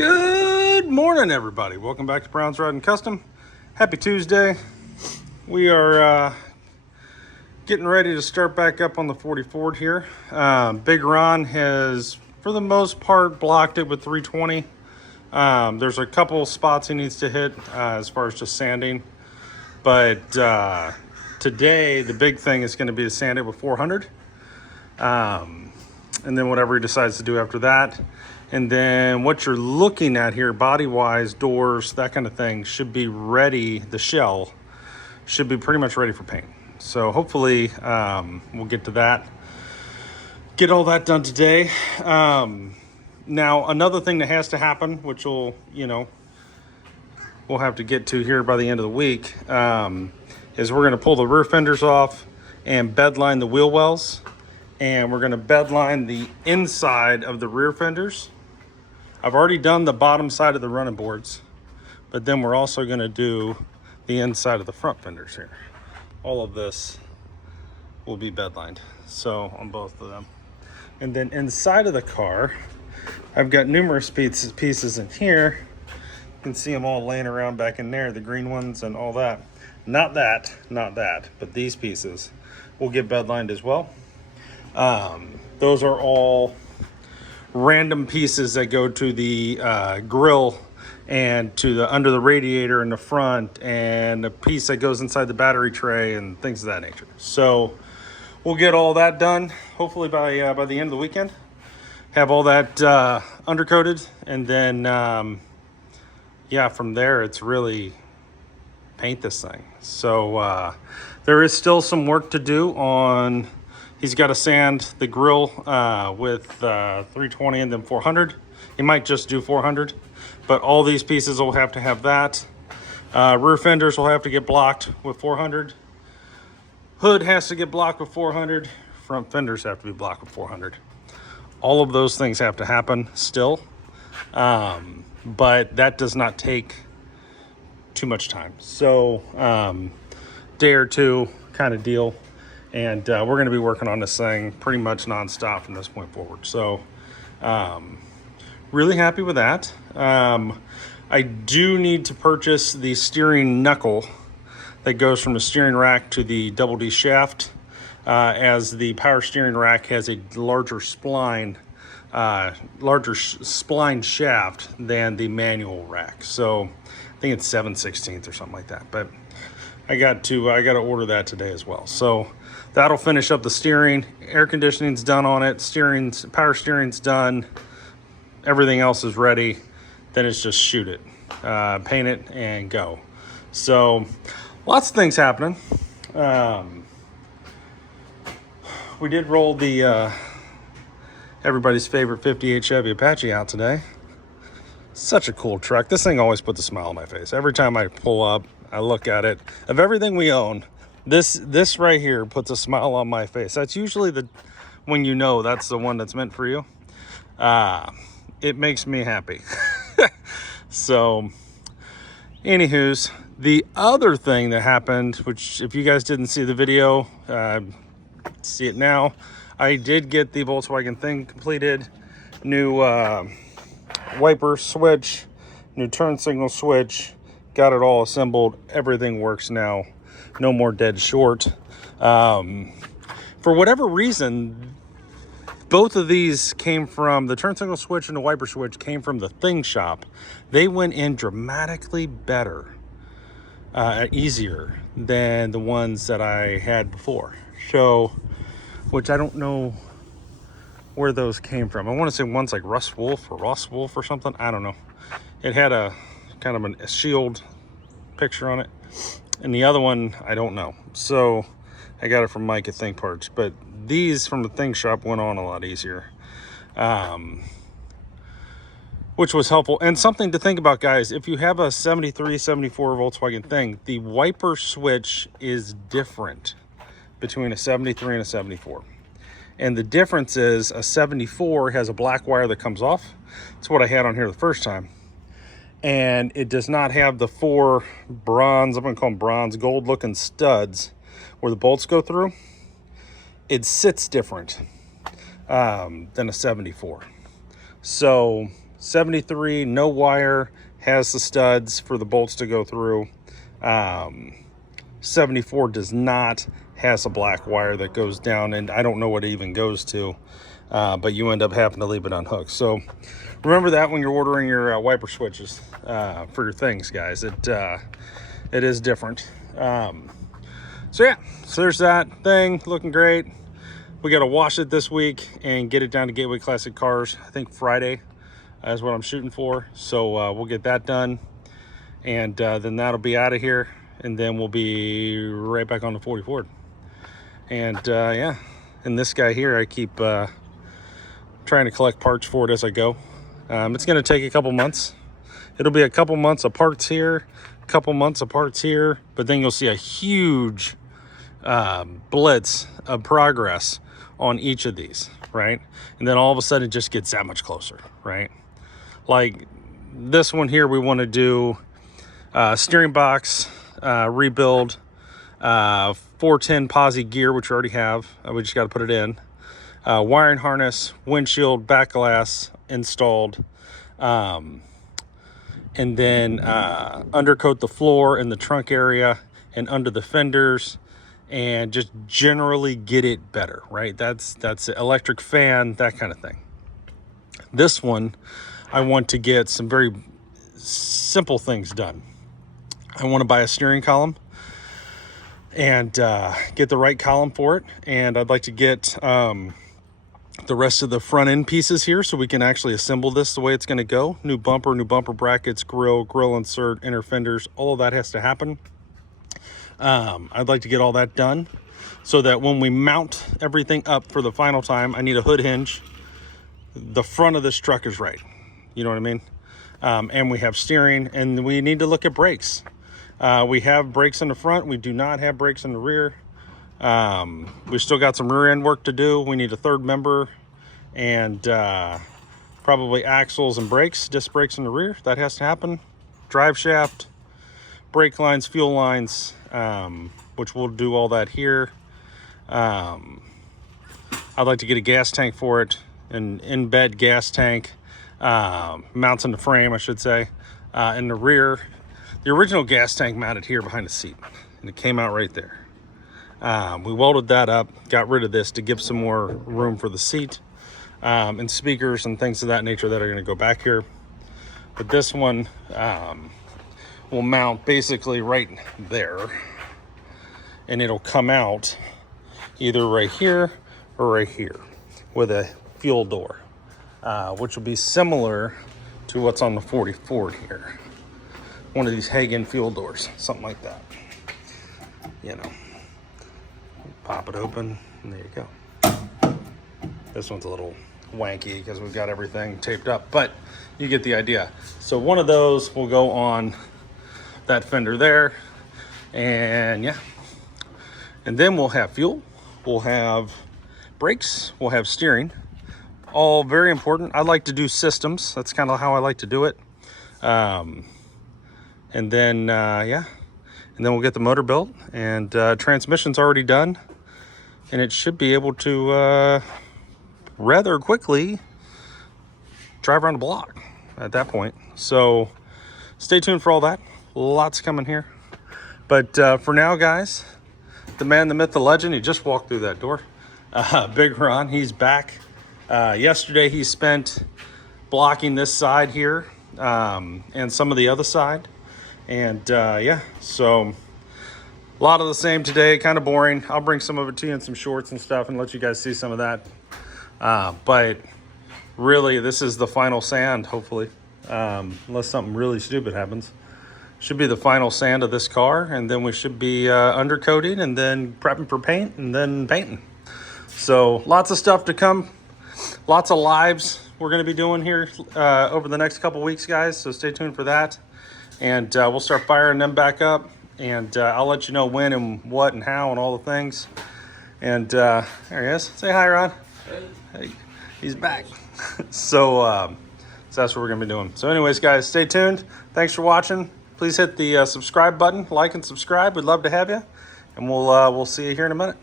Good morning, everybody. Welcome back to Brown's Riding Custom. Happy Tuesday. We are getting ready to start back up on the 40 Ford here. Big Ron has, for the most part, blocked it with 320. There's a couple spots he needs to hit as far as just sanding. But today, the big thing is going to be to sand it with 400. And then whatever he decides to do after that. And then what you're looking at here, body-wise, doors, that kind of thing, should be ready. The shell should be pretty much ready for paint. So hopefully we'll get to that. Get all that done today. Now, another thing that has to happen, which we'll have to get to here by the end of the week, is we're going to pull the rear fenders off and bed line the wheel wells. And we're going to bed line the inside of the rear fenders. I've already done the bottom side of the running boards, but then we're also going to do the inside of the front fenders here. All of this will be bed lined, so on both of them. And then inside of the car, I've got numerous pieces in here. You can see them all laying around back in there, the green ones and all that. Not that, but these pieces will get bed lined as well. Those are all random pieces that go to the grill and to the under the radiator in the front, and a piece that goes inside the battery tray and things of that nature. So we'll get all that done hopefully by the end of the weekend. Have all that undercoated, and then yeah, from there it's really paint this thing. So there is still some work to do on. He's got to sand the grill with 320 and then 400. He might just do 400, but all these pieces will have to have that. Rear fenders will have to get blocked with 400. Hood has to get blocked with 400. Front fenders have to be blocked with 400. All of those things have to happen still, but that does not take too much time. So day or two kind of deal. And we're going to be working on this thing pretty much nonstop from this point forward. So really happy with that. I do need to purchase the steering knuckle that goes from the steering rack to the double D shaft, as the power steering rack has a larger spline shaft than the manual rack. So I think it's 7/16 or something like that. But I got to order that today as well. So that'll finish up the steering. Air conditioning's done on it. Power steering's done. Everything else is ready. Then it's just shoot it, paint it, and go. So lots of things happening. We did roll the everybody's favorite 58 Chevy Apache out today. Such a cool truck. This thing always puts a smile on my face. Every time I pull up, I look at it. Of everything we own, this right here puts a smile on my face. That's usually when you know that's the one that's meant for you. It makes me happy. So, anywho's, the other thing that happened, which if you guys didn't see the video, see it now. I did get the Volkswagen thing completed. New wiper switch, new turn signal switch. Got it all assembled. Everything works now. No more dead short. For whatever reason, both of these came from the turn signal switch and the wiper switch came from the thing shop. They went in dramatically better, easier than the ones that I had before. So, which I don't know where those came from. I want to say one's like Ross Wolf or something. I don't know. It had a kind of a shield picture on it, and the other one I don't know. So I got it from Mike at Think Parts, but these from the thing shop went on a lot easier, which was helpful. And something to think about, guys, if you have a 73 74 Volkswagen thing, the wiper switch is different between a 73 and a 74. And the difference is a 74 has a black wire that comes off. That's what I had on here the first time. And it does not have the 4 bronze, I'm gonna call them bronze, gold looking studs where the bolts go through. It sits different than a 74. So 73, no wire, has the studs for the bolts to go through. 74 does not, has a black wire that goes down, and I don't know what it even goes to, but you end up having to leave it unhooked. So remember that when you're ordering your wiper switches for your things, guys. It is different. So yeah, so there's that thing, looking great. We got to wash it this week and get it down to Gateway Classic Cars. I think Friday is what I'm shooting for. So we'll get that done, and then that'll be out of here, and then we'll be right back on the 40 Ford. And yeah, and this guy here, I keep trying to collect parts for it as I go. It's going to take a couple months. It'll be a couple months of parts here, a couple months of parts here, but then you'll see a huge blitz of progress on each of these, right? And then all of a sudden it just gets that much closer, right? Like this one here, we want to do steering box rebuild, 410 posi gear, which we already have. We just got to put it in. Wiring harness, windshield, back glass installed, and then undercoat the floor in the trunk area and under the fenders, and just generally get it better, right? That's it. Electric fan, that kind of thing. This one, I want to get some very simple things done. I want to buy a steering column and get the right column for it, and I'd like to get the rest of the front end pieces here so we can actually assemble this the way it's going to go. New bumper brackets, grill insert, inner fenders, all of that has to happen. I'd like to get all that done so that when we mount everything up for the final time, I need a hood hinge. The front of this truck is right. You know what I mean? And we have steering, and we need to look at brakes. We have brakes in the front. We do not have brakes in the rear. We still got some rear end work to do. We need a third member, and probably axles and brakes, disc brakes in the rear. That has to happen. Drive shaft, brake lines, fuel lines, which we'll do all that here. I'd like to get a gas tank for it, an in-bed gas tank, mounts in the frame, I should say, in the rear. The original gas tank mounted here behind the seat, and it came out right there. We welded that up, got rid of this to give some more room for the seat, and speakers and things of that nature that are going to go back here. But this one will mount basically right there, and it'll come out either right here or right here with a fuel door, which will be similar to what's on the 40 Ford here. One of these Hagen fuel doors, something like that. You know, pop it open, and there you go. This one's a little wanky because we've got everything taped up, but you get the idea. So one of those will go on that fender there, and yeah, and then we'll have fuel, we'll have brakes, we'll have steering, all very important. I like to do systems. That's kind of how I like to do it. And then yeah, and then we'll get the motor built, and transmission's already done, and it should be able to rather quickly drive around the block at that point. So stay tuned for all that. Lots coming here. But for now, guys, the man, the myth, the legend, he just walked through that door. Big Ron, he's back. Yesterday he spent blocking this side here and some of the other side. And yeah, so a lot of the same today, kind of boring. I'll bring some of it to you in some shorts and stuff and let you guys see some of that. But really, this is the final sand, hopefully, unless something really stupid happens. Should be the final sand of this car, and then we should be undercoating and then prepping for paint and then painting. So lots of stuff to come, lots of lives we're going to be doing here over the next couple weeks, guys. So stay tuned for that, and we'll start firing them back up, and I'll let you know when and what and how and all the things. And there he is. Say hi, Ron. Hey, he's back. So that's what we're going to be doing. So anyways, guys, stay tuned. Thanks for watching. Please hit the subscribe button, like and subscribe. We'd love to have you, and we'll see you here in a minute.